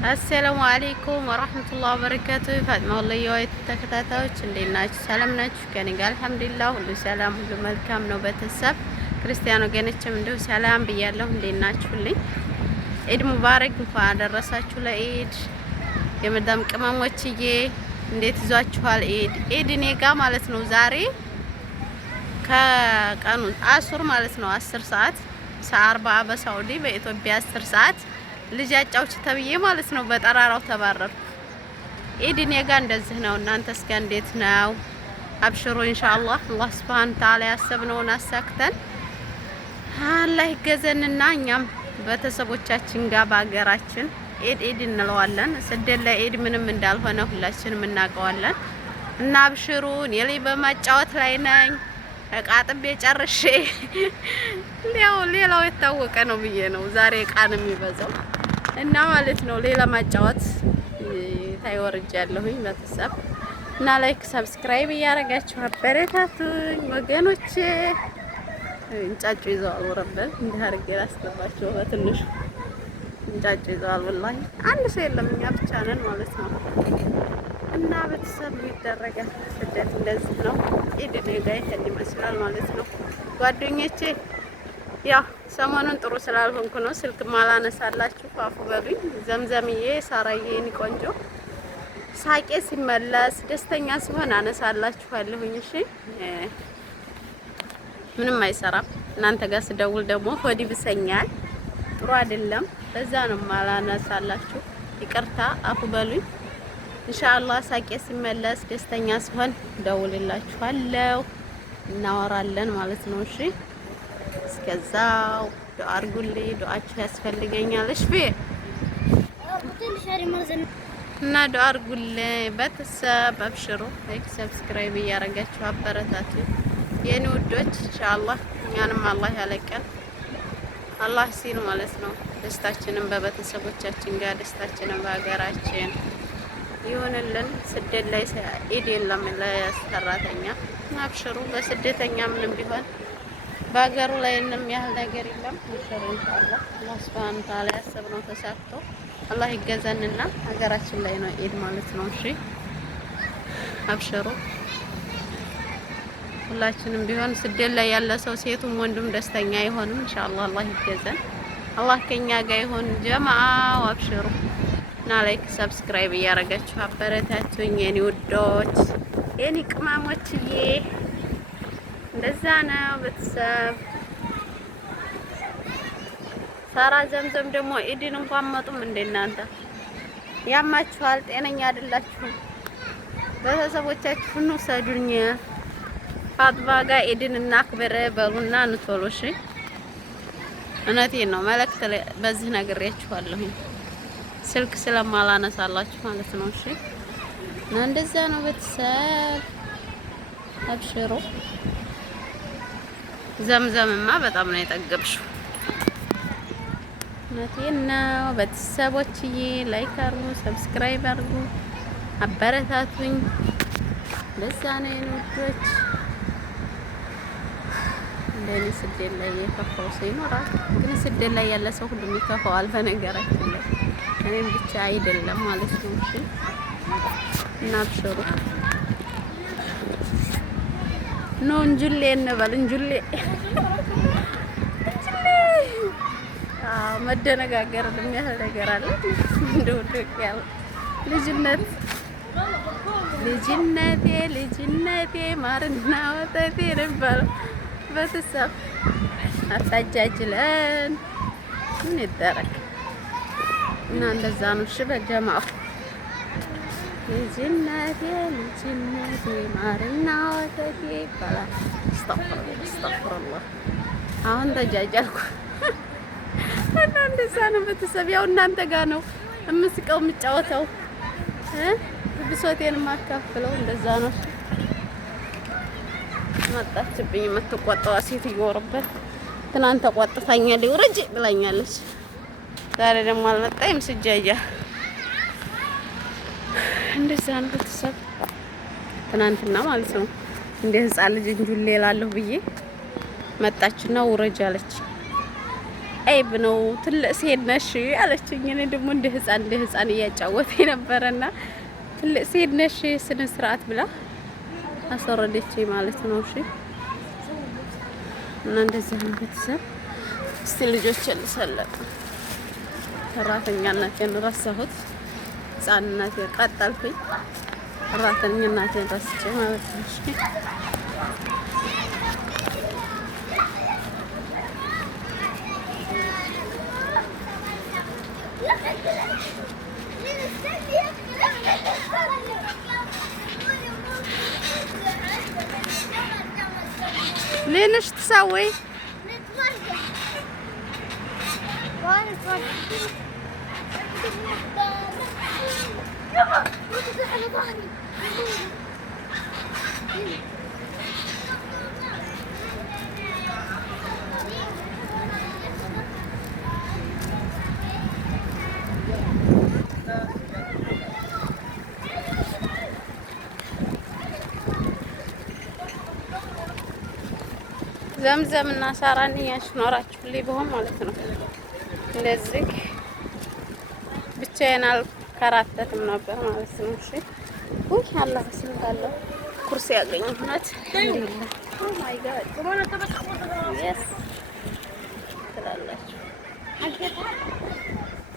አሰላሙ አለይኩም ወራህመቱላሂ ወበረካቱ። ፋጥማ ወልዩ ተከታታዮች እንዴት ናችሁ? ሰላም ናችሁ? ከኔ ጋር አልሐምዱሊላህ ሁሉ ሰላም፣ ሁሉ መልካም ነው። ቤተሰብ ክርስቲያን ወገኖችም እንዲሁ ሰላም ብያለሁ። እንዴት ናችሁልኝ? ኢድ ሙባረክ፣ እንኳን አደረሳችሁ ለኢድ። የመዳም ቅመሞችዬ እንዴት ይዟችኋል? ኢድ እኔ ጋ ማለት ነው ዛሬ ከቀኑ አሱር ማለት ነው 10 ሰዓት ሰዓት 40 በሳውዲ በኢትዮጵያ 10 ሰዓት ልጅ አጫውች ተብዬ ማለት ነው በጠራራው ተባረርኩ። ኢድ እኔ ጋ እንደዚህ ነው። እናንተስ ጋ እንዴት ነው? አብሽሩ ኢንሻአላህ። አላህ ሱብሃነሁ ወተዓላ ያሰብነውን አሳክተን አላህ ይገዘንና እኛም ቤተሰቦቻችን ጋር በአገራችን ኢድ እንለዋለን። ስደት ላይ ኢድ ምንም እንዳልሆነ ሁላችንም እናውቀዋለን። እና አብሽሩ። እኔ ላይ በማጫወት ላይ ነኝ። እቃ ጥቤ ጨርሼ ሌላው የታወቀ ነው ብዬ ነው ዛሬ እቃን የሚበዛው እና ማለት ነው። ሌላ ማጫወት ታይወርጃለሁኝ ቤተሰብ እና ላይክ ሰብስክራይብ እያደረጋችሁ አበረታቱኝ ወገኖቼ። እንጫጩ ይዘዋል ወረበል እንዲህ አድርጌ ላስገባቸው በትንሹ እንጫጩ ይዘዋል። ወላሂ አንድ ሰው የለም እኛ ብቻ ነን ማለት ነው። እና ቤተሰብ ይደረጋል። ስደት እንደዚህ ነው። ኢድ እኔ ጋ ይሄን ይመስላል ማለት ነው ጓደኞቼ። ያው ሰሞኑን ጥሩ ስላልሆንኩ ነው ስልክ ማላነሳላችሁ፣ አፉ በሉኝ። ዘምዘምዬ ሳራዬ የኔ ቆንጆ ሳቄ ሲመለስ ደስተኛ ሲሆን አነሳላችኋለሁኝ። እሺ ምንም አይሰራም። እናንተ ጋር ስደውል ደግሞ ሆዲ ብሰኛል፣ ጥሩ አይደለም። በዛ ነው ማላነሳላችሁ። ይቅርታ አፉ በሉኝ። ኢንሻአላህ ሳቄ ሲመለስ ደስተኛ ሲሆን ደውልላችኋለሁ፣ እናወራለን ማለት ነው። እሺ እስከዛው ዱአ አድርጉልኝ፣ ዱአችሁ ያስፈልገኛል። እሺ እና ዱአ አድርጉልኝ ቤተሰብ። አብሽሩ፣ ላይክ ሰብስክራይብ እያደረጋችሁ አበረታቱ የኔ ውዶች። ኢንሻአላህ እኛንም አላህ ያለቀን አላህ ሲል ማለት ነው። ደስታችንን በቤተሰቦቻችን ጋር ደስታችንን በሀገራችን ይሆንልን። ስደት ላይ ኢድ የለም ለሰራተኛ። አብሽሩ፣ በስደተኛ ምንም ቢሆን በሀገሩ ላይ ምንም ያህል ነገር የለም። አብሽሩ ኢንሻአላህ። አላህ ሱብሃነሁ ወተዓላ ያሰብነው ተሳክቶ አላህ ይገዘንና ሀገራችን ላይ ነው ኢድ ማለት ነው። እሺ አብሽሩ። ሁላችንም ቢሆን ስደት ላይ ያለ ሰው ሴቱም ወንዱም ደስተኛ አይሆንም። ኢንሻአላህ አላህ ይገዘን። አላህ ከኛ ጋር ይሁን ጀማዓ። አብሽሩ እና ላይክ ሰብስክራይብ እያደረጋችሁ አበረታቱኝ የኔ ውዶች የኔ ቅመሞችዬ። እንደዛ ነው ቤተሰብ። ሳራ ዘምዘም ደግሞ ኢድን እንኳን መጡም እንደ እናንተ ያማችኋል፣ ጤነኛ አይደላችሁም። ቤተሰቦቻችሁን ውሰዱኝ ፋጥማ ጋር ኢድን እናክብር በሉና እንቶሎ። እሺ እውነቴን ነው። መልእክት በዚህ ነግሬያችኋለሁ ስልክ ስለማላነሳላችሁ ማለት ነው። እሺ እና እንደዛ ነው ቤተሰብ። አብሽሩ። ዘምዘምማ በጣም ነው የጠገብሽው። እውነቴን ነው ቤተሰቦችዬ። ላይክ አርጉ፣ ሰብስክራይብ አርጉ፣ አበረታቱኝ። እንደዛ ነው የኔ ውዶች። እንደኔ ስደት ላይ የከፋው ሰው ይኖራል፣ ግን ስደት ላይ ያለ ሰው ሁሉ ይከፋዋል በነገራችን ላይ እኔም ብቻ አይደለም ማለት ነው። እሺ እና አብሽሩ። ኖ እንጁሌ እንበል እንጁሌ። መደነጋገር የሚያህል ነገር አለ። እንደው ደግ ያለ ልጅነት ልጅነቴ ማርና ወተቴ ነበር። ቤተሰብ አታጃጅለን ምን ይደረግ እና እንደዛ ነው። እሺ በጀማው ልጅነቴ ማርና ወተቴ ይባላል። አስተግፍሩላህ አሁን ተጃጃልኩ እና እንደዛ ነው ቤተሰብ። ያው እናንተ ጋር ነው የምስቀው የምጫወተው ብሶቴን የማካፍለው እንደዛ ነው። መጣችብኝ የምትቆጣዋ ሴትዮ ወረበት። ትናንት ተቆጥታኛለች፣ ውረጅ ብላኛለች። ዛሬ ደግሞ አልመጣም ስጃጃ። እንደዛ ነው ቤተሰብ። ትናንትና ማለት ነው እንደ ህፃን ልጅ እንጁሌ እላለሁ ብዬ መጣችና ውረጅ አለች። አይብ ነው ትልቅ ሴት ነሽ አለችኝ። እኔ ደግሞ እንደ ህፃን እያጫወተኝ ነበረና ትልቅ ሴት ነሽ ስነ ስርዓት ብላ አስወረደችኝ ማለት ነው። እሺ እና እንደዚህ ነው ቤተሰብ። እስቲ ልጆችን ልሰለጥ ሰራተኛነቴን ረሳሁት፣ ህፃንነቴን ቀጠልኩኝ፣ ሰራተኛነቴን ረስቼ ማለት ነው። እሺ ليش تسوي؟ ዘምዘም እና ሳራን ያሽኖራችሁልኝ በሆን ማለት ነው። እንደዚህ ብቻዬን አልከራተትም ነበር ማለት ነው። እሺ ወይ አላህ ስንታለው ኩርሲ ያገኘሁት እንዴላ ኦ ማይ ጋድ yes ትላላችሁ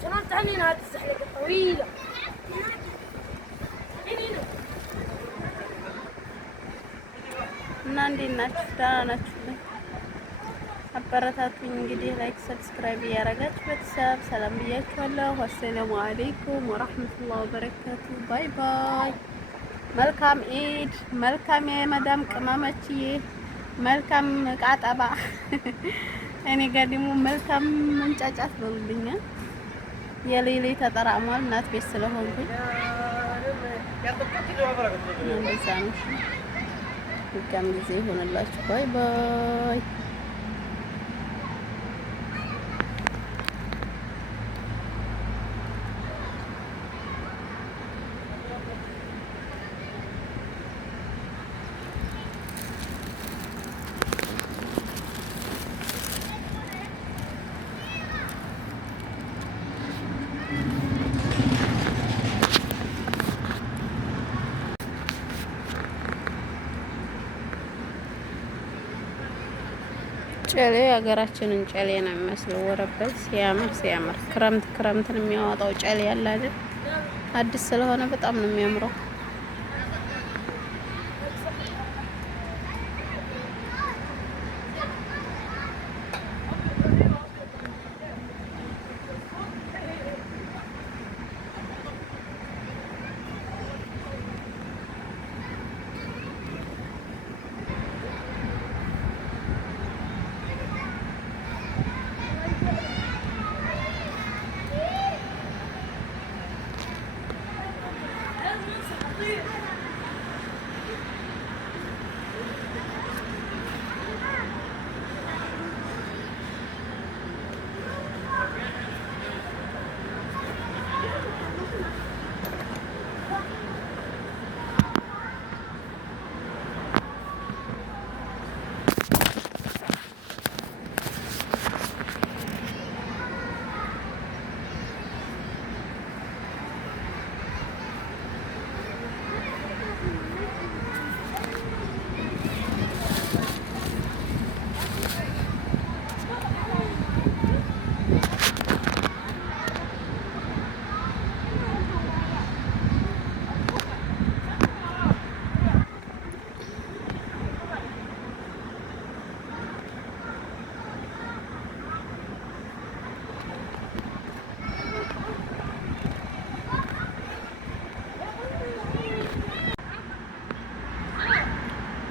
ጀማዓታኒና አትዘህለቅ طويله እና እንዴት ናችሁ? ደህና ናችሁ? አበረታቱኝ። እንግዲህ ላይክ ሰብስክራይብ እያደረጋችሁ ቤተሰብ ሰላም ብያችኋለሁ። አሰላሙ አለይኩም ወራህመቱላሂ ወበረካቱ። ባይ ባይ። መልካም ኢድ፣ መልካም የመዳም ቅመመችዬ፣ መልካም ቃጠባ። እኔ ጋር ደግሞ መልካም መንጫጫት በሉልኛል። የሌሌ ተጠራሟል እናት ቤት ስለሆንኩኝ እንደዛ ነው። መልካም ጊዜ ይሆንላችሁ። ባይ ባይ። ጨሌ ሀገራችንን ጨሌ ነው የሚመስለው። ወረበት ሲያምር ክረምትን የሚያወጣው ጨሌ ያለ አይደል? አዲስ ስለሆነ በጣም ነው የሚያምረው።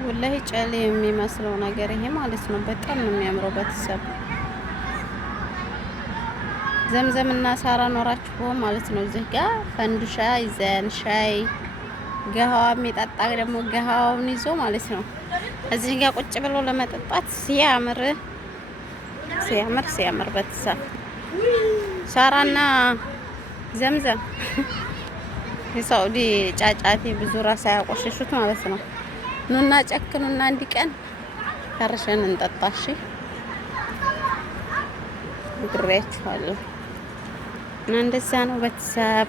ወላሂ ጨሌ የሚመስለው ነገር ይሄ ማለት ነው። በጣም ነው የሚያምረው። ቤተሰብ ዘምዘም እና ሳራ ኖራችሁ ማለት ነው። እዚህ ጋር ፈንዱሻ ይዘን ሻይ ገሃዋ የሚጠጣ ደግሞ ገሃዋውን ይዞ ማለት ነው። እዚህ ጋር ቁጭ ብሎ ለመጠጣት ሲያምር ቤተሰብ ሳራና ዘምዘም የሳውዲ ጫጫቴ ብዙ ራስ ያቆሸሹት ማለት ነው። ኑና ጨክኑና አንድ ቀን ከርሸን እንጠጣ። እሺ ነግሬያችኋለሁ። እና እንደዛ ነው ቤተሰብ።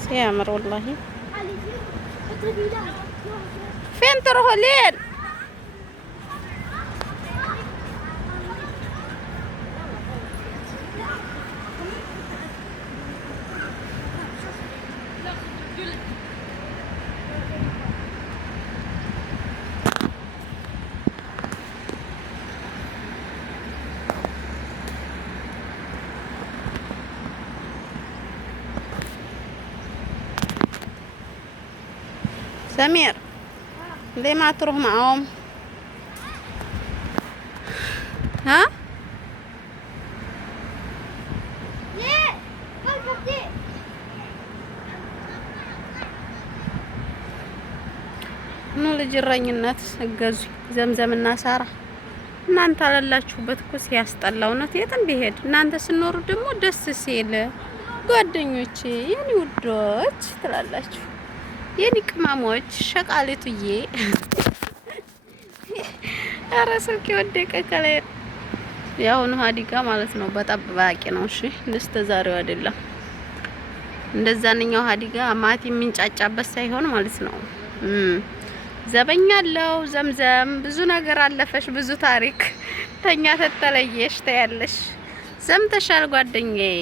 ሲያምር ወላሂ። ፊን ትروح لين سمير ليه ما تروح معهم؟ ها؟ ليه؟ ኑ ልጅ እረኝነት እገዙ ዘምዘምና ሳራ። እናንተ አላላችሁበት እኮ ሲያስጠላ እውነት የትም ቢሄድ እናንተ ስኖሩ ደግሞ ደስ ሲል ጓደኞቼ የኔ ውዶች ትላላችሁ። የኔ ቅመሞች ሸቃሊቱዬ ኧረ ስልክ ወደቀ ከላይ ያሁኑ ሀዲጋ ማለት ነው። በጠባቂ ነው። እሺ እንደ ዛሬው አይደለም። እንደዛኛው ሀዲጋ ማቲ የሚንጫጫበት ሳይሆን ማለት ነው። ዘበኛለው ዘምዘም ብዙ ነገር አለፈሽ፣ ብዙ ታሪክ ተኛ ተተለየሽ ታያለሽ። ሰምተሻል ጓደኛዬ?